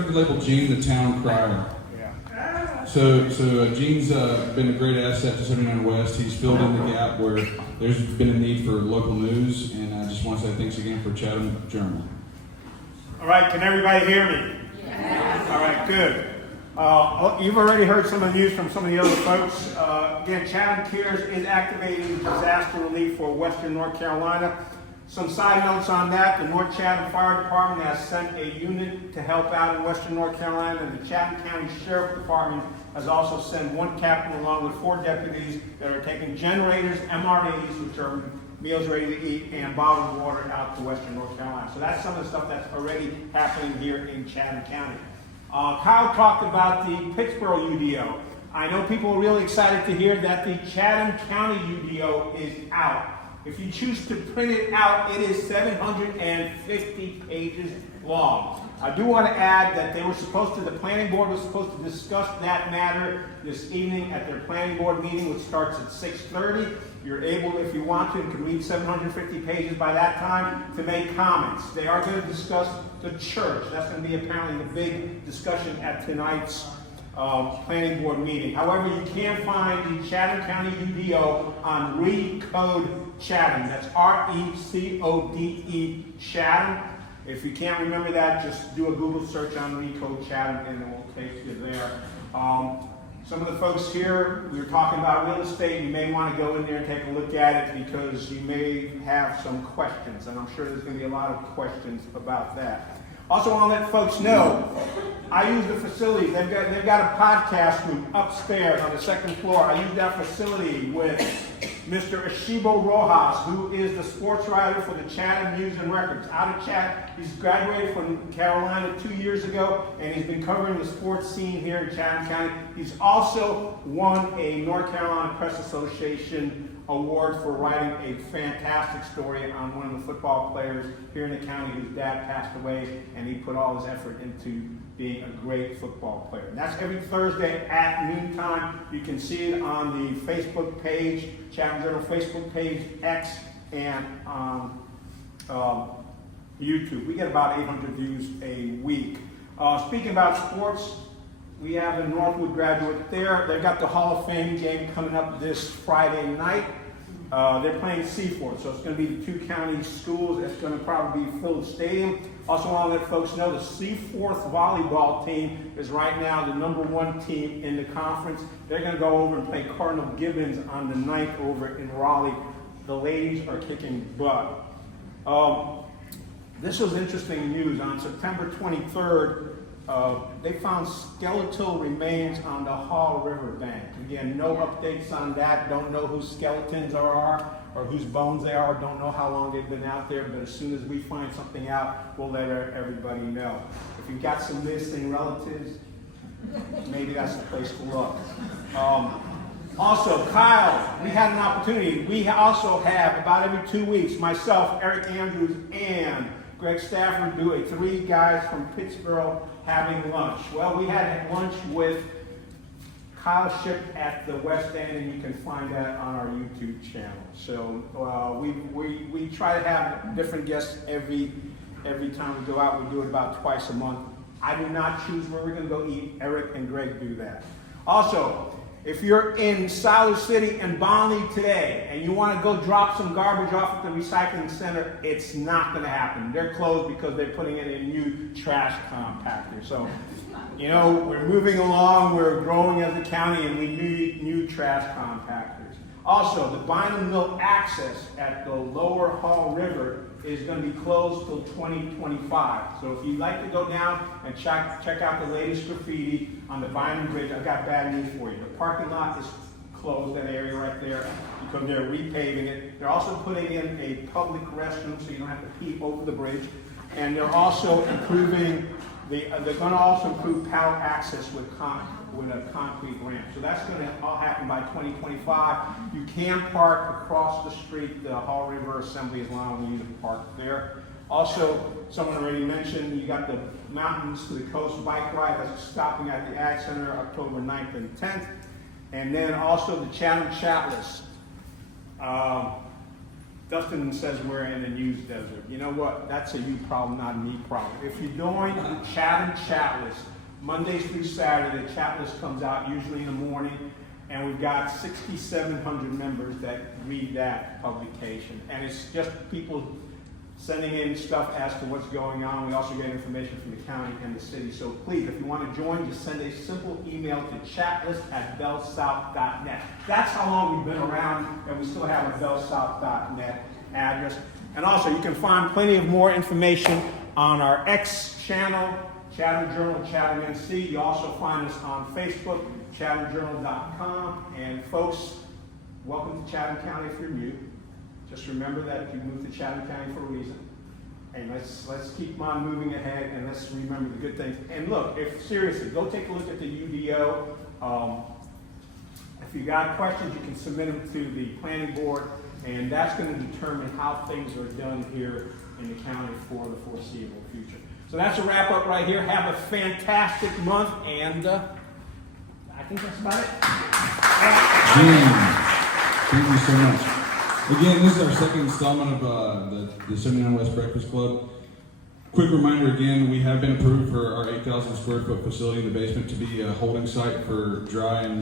I've labeled Gene the town crier. Yeah. So Gene's been a great asset to 79 West. He's filled in the gap where there's been a need for local news, and I just want to say thanks again for Chatham Journal. All right, can everybody hear me? Yeah. All right, good. You've already heard some of the news from some of the other folks. Again, Chatham Cares is activating disaster relief for Western North Carolina. Some side notes on that: the North Chatham Fire Department has sent a unit to help out in Western North Carolina, and the Chatham County Sheriff Department has also sent one captain along with 4 deputies that are taking generators, MREs, which are meals ready to eat, and bottled water out to Western North Carolina. So that's some of the stuff that's already happening here in Chatham County. Kyle talked about the Pittsburgh UDO. I know people are really excited to hear that the Chatham County UDO is out. If you choose to print it out, it is 750 pages long. I do want to add that the planning board was supposed to discuss that matter this evening at their planning board meeting, which starts at 6:30. You're able, if you want to, you can read 750 pages by that time to make comments. They are going to discuss the church. That's going to be apparently the big discussion at tonight's planning board meeting. However, you can find the Chatham County UDO on Recode Chatham. That's RECODE Chatham. If you can't remember that, just do a Google search on Recode Chatham and it will take you there. Some of the folks here, we were talking about real estate. You may want to go in there and take a look at it because you may have some questions, and I'm sure there's going to be a lot of questions about that. Also, I want to let folks know, I use the facilities. They've got a podcast room upstairs on the 2nd floor. I use that facility with Mr. Asibo Roas, who is the sports writer for the Chatham News and Records. Out of Chatham, he's graduated from Carolina 2 years ago, and he's been covering the sports scene here in Chatham County. He's also won a North Carolina Press Association award for writing a fantastic story on one of the football players here in the county whose dad passed away, and he put all his effort into being a great football player. And that's every Thursday at noontime. You can see it on the Facebook page, Chatham Journal Facebook page, X, and on YouTube. We get about 800 views a week. Speaking about sports, we have the Northwood graduate there. They've got the Hall of Fame game coming up this Friday night. They're playing Seaforth, so it's going to be the 2 county schools. It's going to probably be filled stadium. Also want to let folks know the Seaforth volleyball team is right now the #1 team in the conference. They're going to go over and play Cardinal Gibbons on the 9th over in Raleigh. The ladies are kicking butt. This was interesting news. On September 23rd, they found skeletal remains on the Hall River bank. Again, no updates on that. Don't know whose skeletons are or whose bones they are. Don't know how long they've been out there, but as soon as we find something out, we'll let everybody know. If you've got some missing relatives, maybe that's the place to look. Also, Kyle, we had an opportunity. We also have, about every 2 weeks, myself, Eric Andrews, and Greg Stafford do a 3 guys from Pittsburgh having lunch. Well, we had lunch with Kyle Shipp at the West End, and you can find that on our YouTube channel. So we try to have different guests every time we go out. We do it about twice a month. I do not choose where we're going to go eat. Eric and Greg do that. Also, if you're in Siler City and Bonley today and you want to go drop some garbage off at the recycling center, it's not going to happen. They're closed because they're putting in a new trash compactor. So, you know, we're moving along, we're growing as a county, and we need new trash compactors. Also, the Bynum Mill access at the Lower Hall River is going to be closed till 2025. So if you'd like to go down and check out the latest graffiti on the Bynum Bridge, I've got bad news for you. The parking lot is closed, that area right there, because they're repaving it. They're also putting in a public restroom so you don't have to pee over the bridge. And they're also improving, they're going to also improve pallet access with a concrete ramp. So that's going to all happen by 2025. You can park across the street. The Hall River Assembly is allowing you to park there. Also, someone already mentioned, you got the Mountains to the Coast bike ride that's stopping at the Ag Center October 9th and 10th. And then also the Chatham Chatless. Dustin says we're in a news desert. You know what? That's a you problem, not a me problem. If you're doing Chatham Chat List, Mondays through Saturday, the chat list comes out usually in the morning, and we've got 6,700 members that read that publication. And it's just people sending in stuff as to what's going on. We also get information from the county and the city. So please, if you want to join, just send a simple email to chatlist@bellsouth.net. That's how long we've been around, and we still have a bellsouth.net address. And also, you can find plenty of more information on our X channel, Chatham Journal, Chatham NC. You also find us on Facebook, chathamjournal.com. And folks, welcome to Chatham County if you're new. Just remember that you moved to Chatham County for a reason. And let's keep on moving ahead, and let's remember the good things. And look, seriously, go take a look at the UDO. If you got questions, you can submit them to the planning board, and that's going to determine how things are done here in the county for the foreseeable future. So that's a wrap up right here. Have a fantastic month, and I think that's about it. Thank you so much. Again, this is our second installment of the 79 West Breakfast Club. Quick reminder again, we have been approved for our 8,000 square foot facility in the basement to be a holding site for dry and